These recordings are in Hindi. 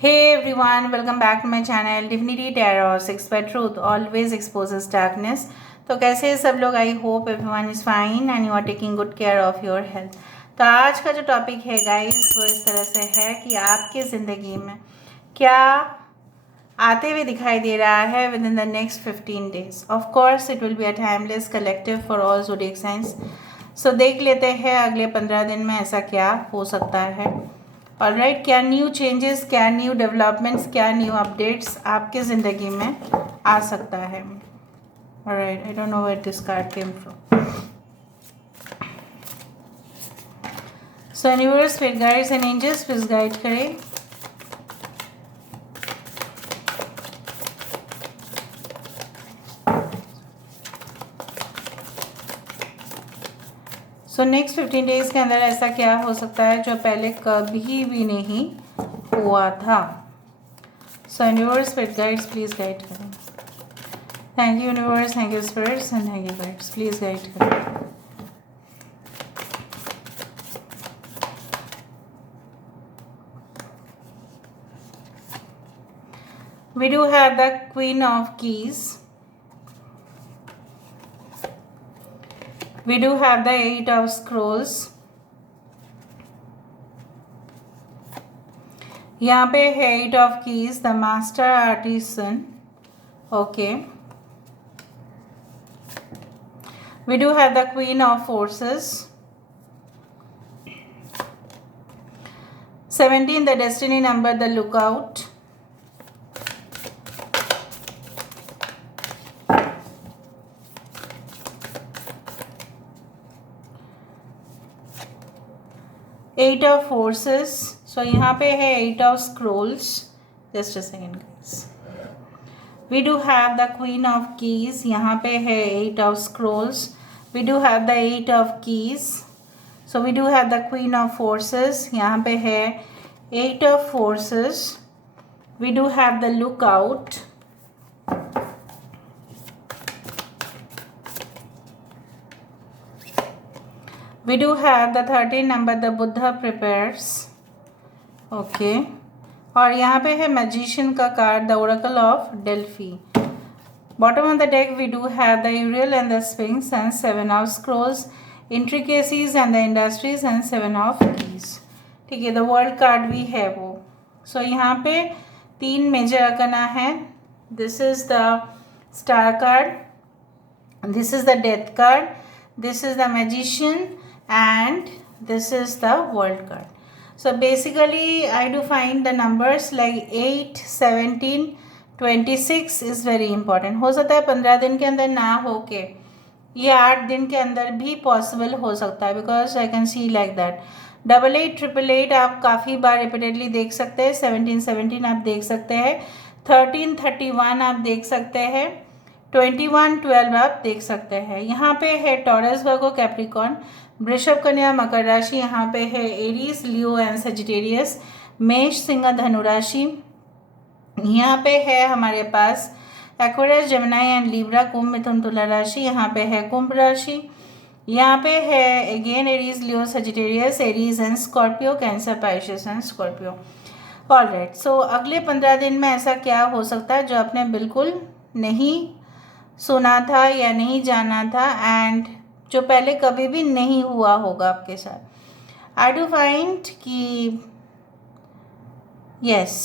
Hey everyone, welcome back to my channel Divinity Tarot 6 by Truth always exposes darkness। तो कैसे हैं सब लोग? I hope everyone is fine and you are taking good care of your health. तो आज का जो टॉपिक है गाइस वो इस तरह से है कि आपकी ज़िंदगी में क्या आते हुए दिखाई दे रहा है within the next 15 days. Of course it will be a timeless collective for all zodiac science. So देख लेते हैं अगले 15 दिन में ऐसा क्या हो सकता है। ऑलराइट, क्या न्यू चेंजेस, क्या न्यू डेवलपमेंट्स, क्या न्यू अपडेट्स आपके ज़िंदगी में आ सकता है। Alright, I don't know where this card came from. So universe, spirit guides and angels please guide करें। सो नेक्स्ट 15 डेज के अंदर ऐसा क्या हो सकता है जो पहले कभी भी नहीं हुआ था। So universe, spirit guides please guide करें। Thank you universe, thank you spirits and thank you guides, please guide करें। We do have the Queen of Keys. We do have the Eight of Scrolls. यहाँ पे है Eight of Keys, the Master Artisan. Okay. We do have the Queen of Forces. 17, the Destiny number, the Lookout. Eight of Forces. So यहाँ पे है Eight of Scrolls. Just a second guys. We do have the Queen of Keys. यहाँ पे है Eight of Scrolls. We do have the Eight of Keys. So we do have the Queen of Forces. यहाँ पे है Eight of Forces. We do have the Lookout. We do have the 13 number, the Buddha prepares. Okay. और यहाँ पे है मैजिशियन का card, the oracle of Delphi. Bottom of the deck we do have the Uriel and the sphinx and 7 of scrolls, intricacies and the industries and 7 of keys. ठीक है, द वर्ल्ड कार्ड भी है वो। सो यहाँ पे 3 मेजर अकना है। This is the star card, this is the death card, this is the magician and this is the world card. So basically I do find the numbers like 8, 17, 26 is very important. हो सकता है 15 दिन के अंदर ना हो के ये 8 दिन के अंदर भी पॉसिबल हो सकता है, because I can see like that. 88, 888 आप काफ़ी बार रिपीटेडली देख सकते हैं। 17, 17 आप देख सकते हैं। 13, 31 आप देख सकते हैं। 21, 12 आप देख सकते हैं। यहाँ पे है टॉरस, वर्गो, कैप्रिकॉर्न, वृषभ, कन्या, मकर राशि। यहाँ पे है एरीज, लियो एंड सेजिटेरियस, मेष, सिंह, धनु राशि। यहाँ पे है हमारे पास एक्वेरियस, जेमिनी एंड लिब्रा, कुंभ, मिथुन, तुला राशि। यहाँ पे है कुंभ राशि। यहाँ पे है again Aries, Leo, Sagittarius, Aries and Scorpio, Cancer, Pisces and Scorpio. Alright, so अगले 15 दिन में ऐसा क्या हो सकता है जो आपने बिल्कुल नहीं सुना था या नहीं जाना था एंड जो पहले कभी भी नहीं हुआ होगा आपके साथ। आई डू फाइंड कि यस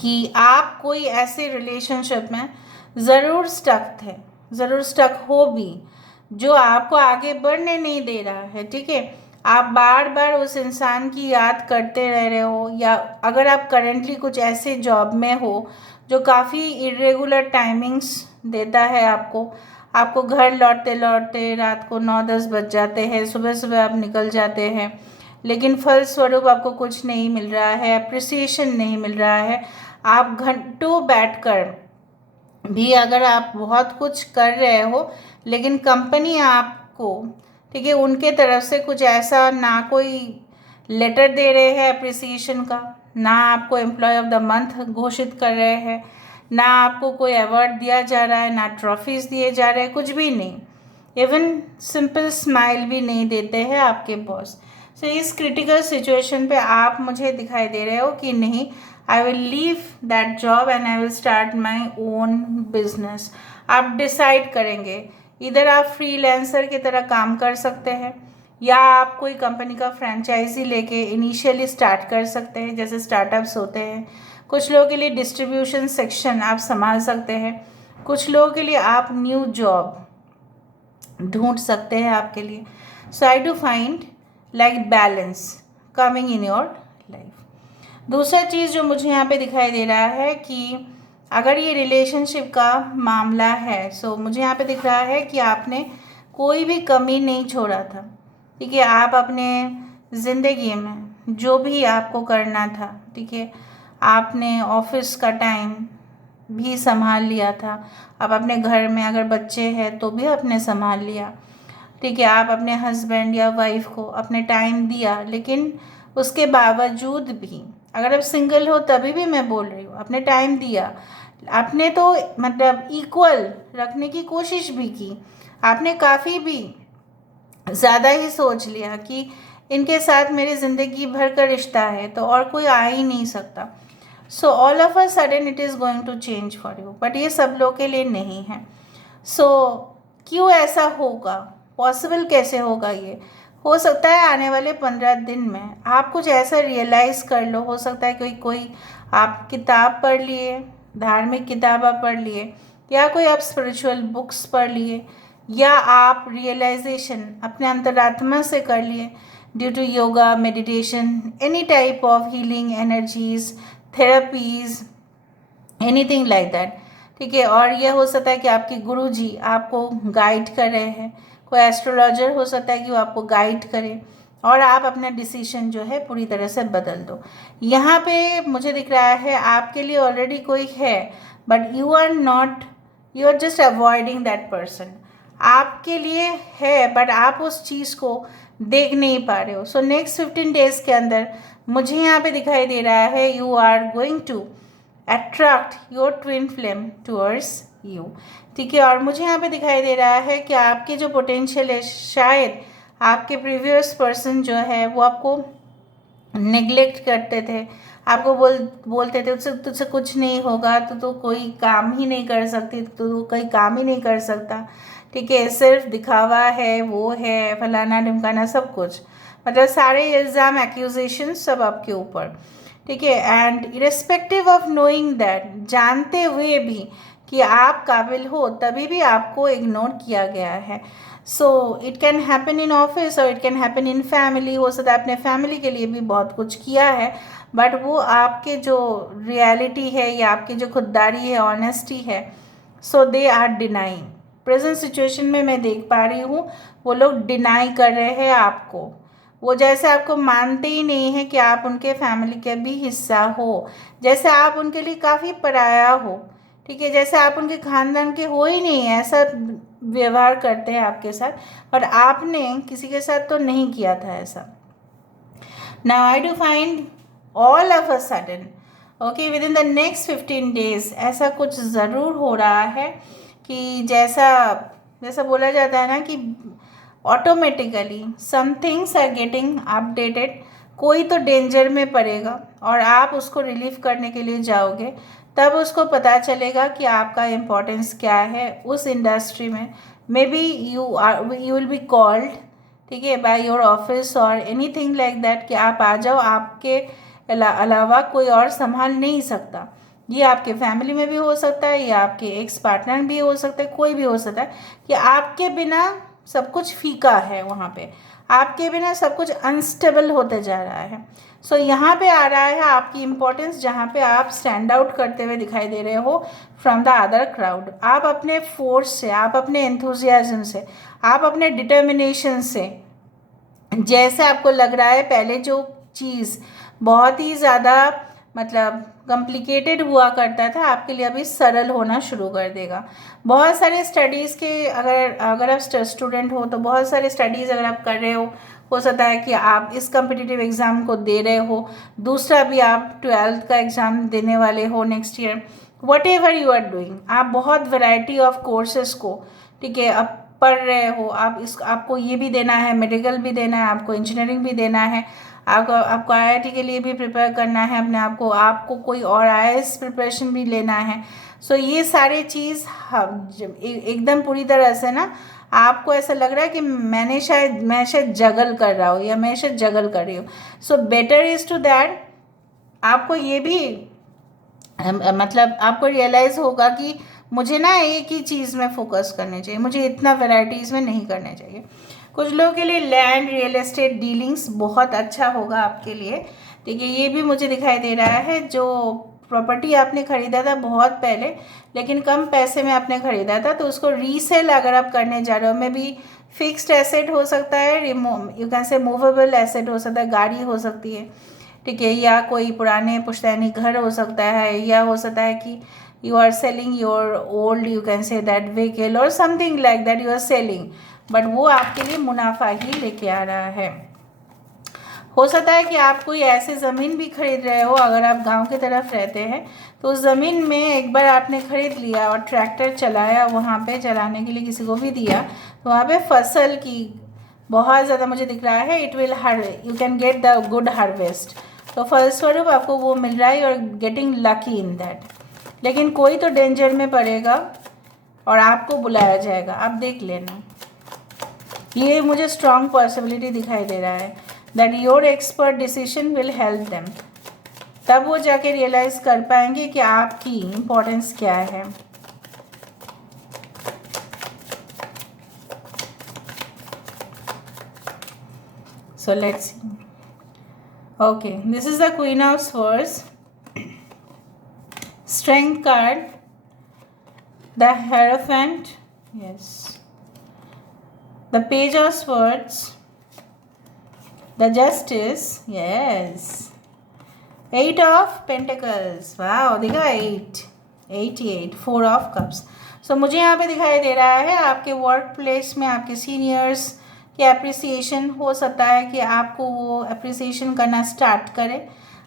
कि आप कोई ऐसे रिलेशनशिप में ज़रूर स्टक थे, ज़रूर स्टक हो भी, जो आपको आगे बढ़ने नहीं दे रहा है। ठीक है, आप बार बार उस इंसान की याद करते रह रहे हो, या अगर आप करेंटली कुछ ऐसे जॉब में हो जो काफ़ी इरेगुलर टाइमिंग्स देता है आपको घर लौटते लौटते रात को 9-10 बज जाते हैं, सुबह सुबह आप निकल जाते हैं, लेकिन फलस्वरूप आपको कुछ नहीं मिल रहा है, अप्रिसिएशन नहीं मिल रहा है। आप घंटों बैठकर भी अगर आप बहुत कुछ कर रहे हो, लेकिन कंपनी आपको, ठीक है, उनके तरफ से कुछ ऐसा ना कोई लेटर दे रहे हैं अप्रिसिएशन का, ना आपको एम्प्लॉय ऑफ द मंथ घोषित कर रहे हैं, ना आपको कोई अवार्ड दिया जा रहा है, ना ट्रॉफीज़ दिए जा रहे हैं, कुछ भी नहीं। इवन सिंपल स्माइल भी नहीं देते हैं आपके बॉस। सो इस क्रिटिकल सिचुएशन पे आप मुझे दिखाई दे रहे हो कि नहीं, I will leave that job and I will start my own business. आप डिसाइड करेंगे, इधर आप फ्रीलांसर की तरह काम कर सकते हैं या आप कोई कंपनी का फ्रेंचाइजी लेके इनिशियली स्टार्ट कर सकते हैं, जैसे स्टार्टअप्स होते हैं। कुछ लोगों के लिए डिस्ट्रीब्यूशन सेक्शन आप संभाल सकते हैं, कुछ लोगों के लिए आप न्यू जॉब ढूंढ सकते हैं आपके लिए। So I do find like balance coming in your life. दूसरा चीज़ जो मुझे यहाँ पे दिखाई दे रहा है कि अगर ये रिलेशनशिप का मामला है, सो मुझे यहाँ पे दिख रहा है कि आपने कोई भी कमी नहीं छोड़ा था। ठीक है, आप अपने ज़िंदगी में जो भी आपको करना था, ठीक है, आपने ऑफिस का टाइम भी संभाल लिया था। आप अपने घर में अगर बच्चे हैं तो भी आपने संभाल लिया। ठीक है, आप अपने हस्बैंड या वाइफ को अपने टाइम दिया, लेकिन उसके बावजूद भी अगर आप सिंगल हो तभी भी मैं बोल रही हूँ, आपने टाइम दिया, आपने तो मतलब इक्वल रखने की कोशिश भी की। आपने काफ़ी भी ज़्यादा ही सोच लिया कि इनके साथ मेरी ज़िंदगी भर का रिश्ता है तो और कोई आ ही नहीं सकता। So all of a sudden it is going to change for you, but ये सब लोग के लिए नहीं है। सो क्यों ऐसा होगा, पॉसिबल कैसे होगा? ये हो सकता है आने वाले 15 दिन में आप कुछ ऐसा रियलाइज़ कर लो। हो सकता है कोई आप किताब पढ़ लिए, धार्मिक किताब आप पढ़ लिए, या कोई आप स्पिरिचुअल बुक्स पढ़ लिए, या आप रियलाइजेशन अपने अंतरात्मा से कर लिए due to yoga, meditation, any type of healing energies, therapies, anything like that. ठीक है, और यह हो सकता है कि आपके गुरुजी आपको गाइड कर रहे हैं, कोई एस्ट्रोलॉजर हो सकता है कि वो आपको गाइड करे और आप अपना डिसीजन जो है पूरी तरह से बदल दो। यहाँ पे मुझे दिख रहा है आपके लिए ऑलरेडी कोई है, but you are not, you are just avoiding that person. आपके लिए है बट आप उस चीज़ को देख नहीं पा रहे हो। सो नेक्स्ट 15 डेज के अंदर मुझे यहाँ पे दिखाई दे रहा है you are going to attract your twin flame towards you. ठीक है, और मुझे यहाँ पे दिखाई दे रहा है कि आपके जो पोटेंशियल है, शायद आपके प्रीवियस पर्सन जो है वो आपको नेग्लेक्ट करते थे, आपको बोलते थे तुझसे कुछ नहीं होगा, तो कोई काम ही नहीं कर सकती, तो कोई काम ही नहीं कर सकता। ठीक है, सिर्फ दिखावा है, वो है, फलाना ढिमकाना, सब कुछ, मतलब सारे इल्ज़ाम एक्यूजेशन सब आपके ऊपर। ठीक है, and irrespective of knowing that, जानते हुए भी कि आप काबिल हो तभी भी आपको इग्नोर किया गया है। So it can happen in office और it can happen in family. हो सकता है आपने फैमिली के लिए भी बहुत कुछ किया है, बट वो आपके जो रियलिटी है या आपकी जो खुददारी है, ऑनेस्टी है, so they are denying. Present situation में मैं देख पा रही हूँ वो लोग डिनाई कर रहे हैं आपको, वो जैसे आपको मानते ही नहीं है कि आप उनके फैमिली के भी हिस्सा हो, जैसे आप उनके लिए काफ़ी पराया हो। ठीक है, जैसे आप उनके खानदान के हो ही नहीं, ऐसा व्यवहार करते हैं आपके साथ, और आपने किसी के साथ तो नहीं किया था ऐसा। Now I do find all of a sudden, okay, with in the next 15 days ऐसा कुछ ज़रूर हो रहा है कि जैसा बोला जाता है ना कि automatically some things are getting updated. कोई तो डेंजर में पड़ेगा और आप उसको रिलीव करने के लिए जाओगे, तब उसको पता चलेगा कि आपका इम्पोर्टेंस क्या है उस इंडस्ट्री में। May be you will be called, ठीक है, बाय योर ऑफिस और एनीथिंग लाइक दैट, कि आप आ जाओ, आपके अलावा कोई और संभाल नहीं सकता। ये आपके फैमिली में भी हो सकता है, या आपके एक्स पार्टनर भी हो सकता है, कोई भी हो सकता है कि आपके बिना सब कुछ फीका है, वहाँ पे आपके बिना सब कुछ अनस्टेबल होते जा रहा है। सो यहाँ पे आ रहा है आपकी इम्पोर्टेंस, जहाँ पे आप स्टैंड आउट करते हुए दिखाई दे रहे हो फ्रॉम द अदर क्राउड। आप अपने फोर्स से, आप अपने एंथुजियाज्म से, आप अपने डिटर्मिनेशन से, जैसे आपको लग रहा है पहले जो चीज़ बहुत ही ज़्यादा मतलब कॉम्प्लिकेटेड हुआ करता था, आपके लिए अभी सरल होना शुरू कर देगा। बहुत सारे स्टडीज़ के अगर आप स्टूडेंट हो तो बहुत सारे स्टडीज़ अगर आप कर रहे हो सकता है कि आप इस कॉम्पिटिटिव एग्ज़ाम को दे रहे हो, दूसरा भी आप 12th का एग्ज़ाम देने वाले हो next year, whatever you are doing, आप बहुत वैरायटी ऑफ कोर्सेस को, ठीक है, अब पढ़ रहे हो, आपको ये भी देना है, मेडिकल भी देना है, आपको इंजीनियरिंग भी देना है, आपको आईआईटी के लिए भी प्रिपेयर करना है अपने आपको कोई और आईएएस प्रिपरेशन भी लेना है। सो ये सारी चीज़ एकदम पूरी तरह से ना आपको ऐसा लग रहा है कि मैं शायद जगल कर रहा हूँ या मैं शायद जगल कर रही हूँ। So better is to that आपको ये भी मतलब आपको रियलाइज़ होगा कि मुझे ना एक ही चीज़ में फोकस करनी चाहिए, मुझे इतना वैरायटीज़ में नहीं करने चाहिए। कुछ लोगों के लिए लैंड रियल एस्टेट डीलिंग्स बहुत अच्छा होगा आपके लिए। देखिए ये भी मुझे दिखाई दे रहा है, जो प्रॉपर्टी आपने ख़रीदा था बहुत पहले लेकिन कम पैसे में आपने ख़रीदा था, तो उसको रीसेल अगर आप करने जा रहे हो, में भी फिक्स्ड एसेट हो सकता है, you can say movable asset हो सकता है, गाड़ी हो सकती है, ठीक है, या कोई पुराने पुश्तैनी घर हो सकता है, या हो सकता है कि you are selling your old, you can say that vehicle or something like that you are selling, but वो आपके लिए मुनाफा ही लेके आ रहा है। हो सकता है कि आप कोई ऐसे ज़मीन भी खरीद रहे हो, अगर आप गांव की तरफ रहते हैं तो उस ज़मीन में एक बार आपने ख़रीद लिया और ट्रैक्टर चलाया, वहाँ पे चलाने के लिए किसी को भी दिया, तो वहाँ पे फसल की बहुत ज़्यादा मुझे दिख रहा है, it will you can get the good harvest, तो फलस्वरूप आपको वो मिल रहा है, और गेटिंग लकी इन दैट। लेकिन कोई तो डेंजर में पड़ेगा और आपको बुलाया जाएगा, आप देख लेना। ये मुझे स्ट्रॉन्ग पॉसिबिलिटी दिखाई दे रहा है that your expert decision will help them, तब वो जाके रियलाइज़ कर पाएंगे कि आपकी इम्पोर्टेंस क्या है। So let's see. Okay, this is the queen of swords, strength card, the Hierophant, yes, the Page of Swords, the Justice, yes, 8 of Pentacles, wow, देखा 8, 88, 4 of Cups। So मुझे यहाँ पे दिखाई दे रहा है आपके वर्क प्लेस में आपके सीनियर्स की अप्रिसिएशन हो सकता है कि आपको वो अप्रिसिएशन करना स्टार्ट करें,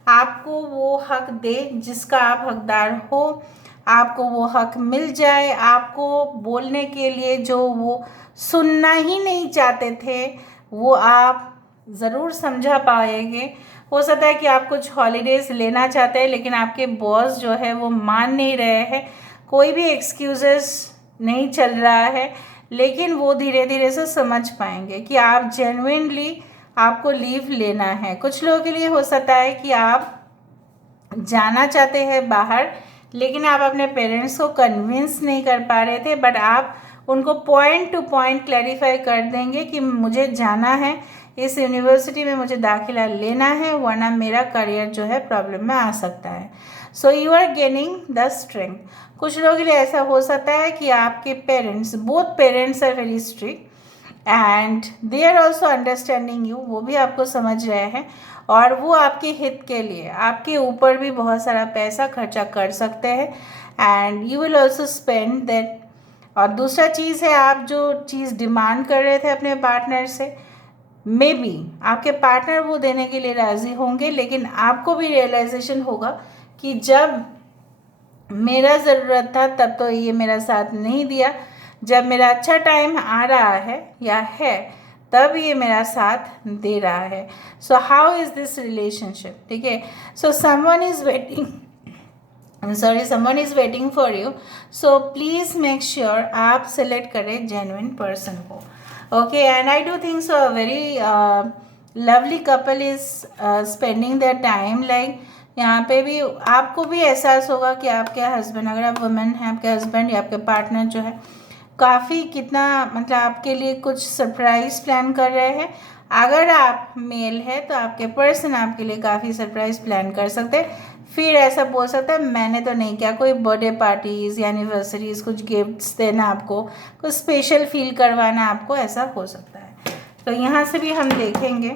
आपको वो हक दे जिसका आप हकदार हो, आपको वो हक मिल जाए, आपको बोलने के लिए जो वो सुनना ही नहीं चाहते थे वो आप ज़रूर समझा पाएंगे। हो सकता है कि आप कुछ हॉलीडेज़ लेना चाहते हैं लेकिन आपके बॉस जो है वो मान नहीं रहे हैं, कोई भी एक्सक्यूज़ेस नहीं चल रहा है, लेकिन वो धीरे धीरे से समझ पाएंगे कि आप जेन्युइनली आपको लीव लेना है। कुछ लोगों के लिए हो सकता है कि आप जाना चाहते हैं बाहर, लेकिन आप अपने पेरेंट्स को कन्विंस नहीं कर पा रहे थे, बट आप उनको पॉइंट टू पॉइंट क्लैरिफाई कर देंगे कि मुझे जाना है, इस यूनिवर्सिटी में मुझे दाखिला लेना है, वरना मेरा करियर जो है प्रॉब्लम में आ सकता है। So you are gaining the strength. कुछ लोगों के लिए ऐसा हो सकता है कि आपके parents, both parents are very strict and they are also understanding you, वो भी आपको समझ रहे हैं और वो आपके हित के लिए आपके ऊपर भी बहुत सारा पैसा खर्चा कर सकते हैं and you will also spend that. और दूसरा चीज़ है, आप जो चीज़ डिमांड कर रहे थे अपने पार्टनर से, मे बी आपके पार्टनर वो देने के लिए राज़ी होंगे, लेकिन आपको भी रियलाइजेशन होगा कि जब मेरा ज़रूरत था तब तो ये मेरा साथ नहीं दिया, जब मेरा अच्छा टाइम आ रहा है या है तब ये मेरा साथ दे रहा है। So how is this relationship, ठीक है। So someone is waiting, someone is waiting for you, so please make sure आप सेलेक्ट करें जेन्युइन पर्सन को। Okay, and I do think so a very lovely couple is spending their time, like यहाँ पे भी आपको भी एहसास होगा कि आपके हस्बैंड, अगर आप वुमेन हैं, आपके हस्बैंड या आपके पार्टनर जो है काफ़ी कितना मतलब आपके लिए कुछ सरप्राइज़ प्लान कर रहे हैं। अगर आप मेल है तो आपके पर्सन आपके लिए काफ़ी सरप्राइज़ प्लान कर सकते हैं। फिर ऐसा बोल सकता है मैंने तो नहीं किया, कोई बर्थडे पार्टीज़ या एनिवर्सरीज़, कुछ गिफ्ट्स देना आपको, कुछ स्पेशल फील करवाना आपको, ऐसा हो सकता है। तो यहाँ से भी हम देखेंगे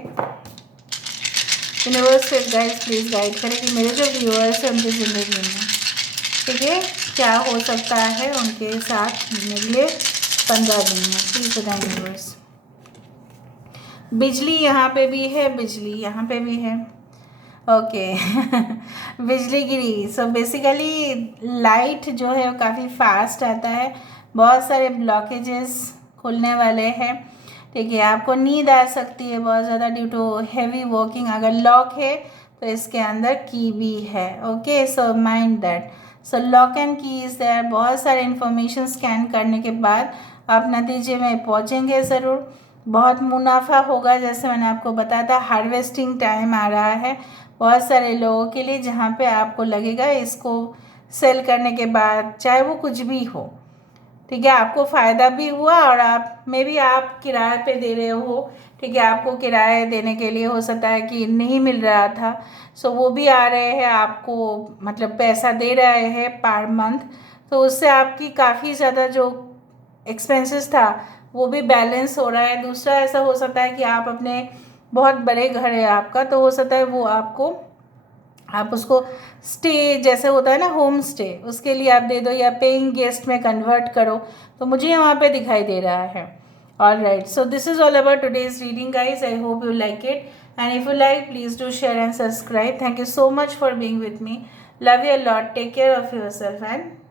यूनिवर्स से गाइस प्लीज़ गाइड करें कि मेरे जो व्यूअर्स हैं उनकी ज़िंदगी में, ठीक है, क्या हो सकता है उनके साथ अगले 15 दिन में। प्लीज़ बताएं यूनिवर्स। बिजली यहाँ पे भी है, बिजली यहाँ पे भी है, ओके बिजली गिरी। सो बेसिकली लाइट जो है वो काफ़ी फास्ट आता है, बहुत सारे ब्लॉकेजेस खुलने वाले हैं। ठीक है, आपको नींद आ सकती है बहुत ज़्यादा ड्यू टू हैवी वॉकिंग। अगर लॉक है तो इसके अंदर की भी है। Okay, so mind that. So lock and की इज़ देयर। बहुत सारे इन्फॉर्मेशन स्कैन करने के बाद आप नतीजे में पहुंचेंगे ज़रूर। बहुत मुनाफा होगा, जैसे मैंने आपको बताया था। हार्वेस्टिंग टाइम आ रहा है बहुत सारे लोगों के लिए, जहाँ पे आपको लगेगा इसको सेल करने के बाद, चाहे वो कुछ भी हो, ठीक है, आपको फ़ायदा भी हुआ और आप मे बी आप किराए पे दे रहे हो। ठीक है, आपको किराए देने के लिए हो सकता है कि नहीं मिल रहा था, सो वो भी आ रहे हैं आपको, मतलब पैसा दे रहे हैं पर मंथ। तो उससे आपकी काफ़ी ज़्यादा जो एक्सपेंसेस था वो भी बैलेंस हो रहा है। दूसरा ऐसा हो सकता है कि आप अपने, बहुत बड़े घर है आपका, तो हो सकता है वो आपको, आप उसको स्टे जैसे होता है ना, होम स्टे, उसके लिए आप दे दो या पेइंग गेस्ट में कन्वर्ट करो। तो मुझे यहाँ पे दिखाई दे रहा है। All right, so this is all about today's reading guys. I hope you like it, and if you like please do share and subscribe. Thank you so much for being with me. Love you a lot. Take care of yourself and